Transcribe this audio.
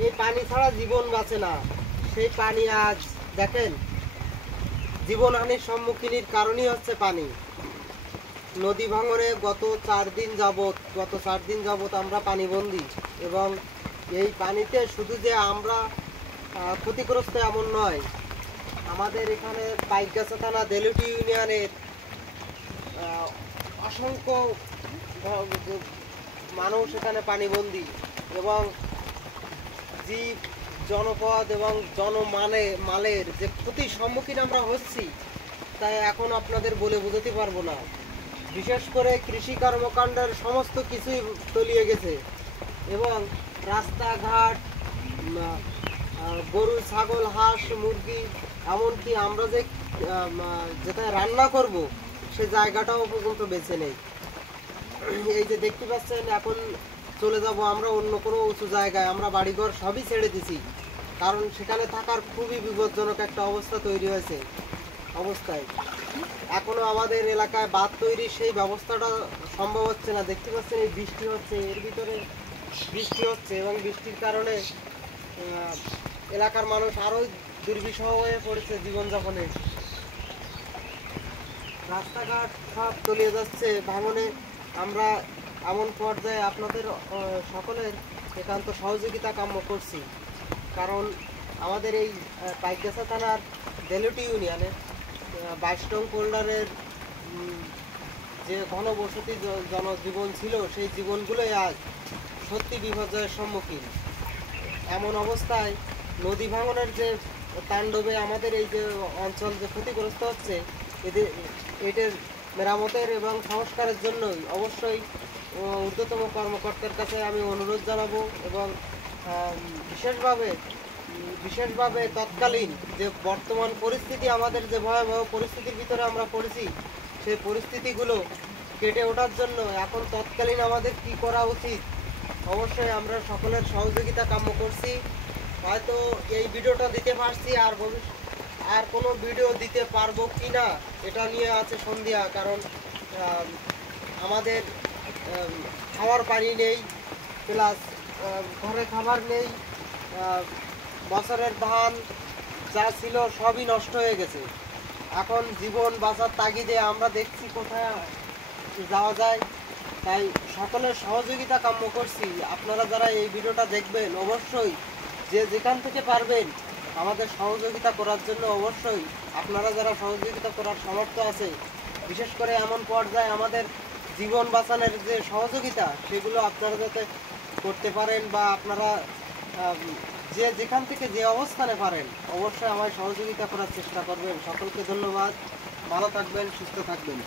এই পানি ছাড়া জীবন বাঁচে না। সেই পানি আজ দেখেন জীবনহানির সম্মুখীনের কারণই হচ্ছে পানি। নদী ভাঙনে গত 4 দিন যাবত আমরা পানিবন্দী। এবং এই পানিতে শুধু যে আমরা ক্ষতিগ্রস্ত এমন নয়, আমাদের এখানে পাইকগাছা থানা দেলুটি ইউনিয়নের অসংখ্য মানুষ এখানে পানিবন্দী। এবং জীব, জনপদ এবং মালের যে ক্ষতির সম্মুখীন আমরা হচ্ছি, তাই এখন আপনাদের বলে বোঝাতে পারবো না। বিশেষ করে কৃষি কর্মকাণ্ডের সমস্ত কিছুই তলিয়ে গেছে। এবং রাস্তাঘাট, গরু, ছাগল, হাঁস, মুরগি, এমনকি আমরা যেটা রান্না করব সে জায়গাটাও পর্যন্ত বেঁচে নেই। এই যে দেখতে পাচ্ছেন, এখন চলে যাব আমরা অন্য কোনো উঁচু জায়গায়। আমরা বাড়িঘর সবই ছেড়ে দিছি, কারণ সেখানে থাকার খুবই বিপজ্জনক একটা অবস্থা তৈরি হয়েছে। এখনো আমাদের এলাকায় বাঁধ তৈরির সেই ব্যবস্থাটা সম্ভব হচ্ছে না। দেখতে পাচ্ছেন এই বৃষ্টি হচ্ছে, এর ভিতরে বৃষ্টি হচ্ছে এবং বৃষ্টির কারণে এলাকার মানুষ আরও দুর্বিষহ হয়ে পড়েছে জীবনযাপনে। রাস্তাঘাট সব তলিয়ে যাচ্ছে ভাঙনে। আমরা এমন পর্যায়ে আপনাদের সকলের একান্ত সহযোগিতা কাম্য করছি, কারণ আমাদের এই পাইকগাছা থানার দেলুটি ইউনিয়নে 22 নং কোল্ডারের যে ঘনবসতি জনজীবন ছিল, সেই জীবনগুলোই আজ সত্যি বিপর্যয়ের সম্মুখীন। এমন অবস্থায় নদী ভাঙনের যে তাণ্ডবে আমাদের এই যে অঞ্চল যে ক্ষতিগ্রস্ত হচ্ছে, এদের মেরামতের এবং সংস্কারের জন্যই অবশ্যই ঊর্ধ্বতম কর্মকর্তার কাছে আমি অনুরোধ জানাবো। এবং বিশেষভাবে তৎকালীন যে বর্তমান পরিস্থিতি, আমাদের যে ভয়াবহ পরিস্থিতির ভিতরে আমরা পড়েছি, সেই পরিস্থিতিগুলো কেটে ওঠার জন্য এখন তৎকালীন আমাদের কি করা উচিত, অবশ্যই আমরা সকলের সহযোগিতা কাম্য করছি। হয়তো এই ভিডিওটা দিতে পারছি, আর কোনো ভিডিও দিতে পারবো কি না এটা নিয়ে আছে সন্দেহ। কারণ আমাদের খাওয়ার পানি নেই, প্লাস ঘরে খাবার নেই। বছরের ধান যা ছিল সবই নষ্ট হয়ে গেছে। এখন জীবন বাঁচার তাগিদে আমরা দেখছি কোথায় যাওয়া যায়। তাই সকলের সহযোগিতা কাম্য করছি। আপনারা যারা এই ভিডিওটা দেখবেন, অবশ্যই যে যেখান থেকে পারবেন আমাদের সহযোগিতা করার জন্য, অবশ্যই আপনারা যারা সহযোগিতা করার সামর্থ্য আছে, বিশেষ করে এমন পর্যায়ে আমাদের জীবন বাঁচানোর যে সহযোগিতা, সেগুলো আপনারা যাতে করতে পারেন, বা আপনারা যে যেখান থেকে যে অবস্থানে পারেন অবশ্যই আমায় সহযোগিতা করার চেষ্টা করবেন। সকলকে ধন্যবাদ। ভালো থাকবেন, সুস্থ থাকবেন।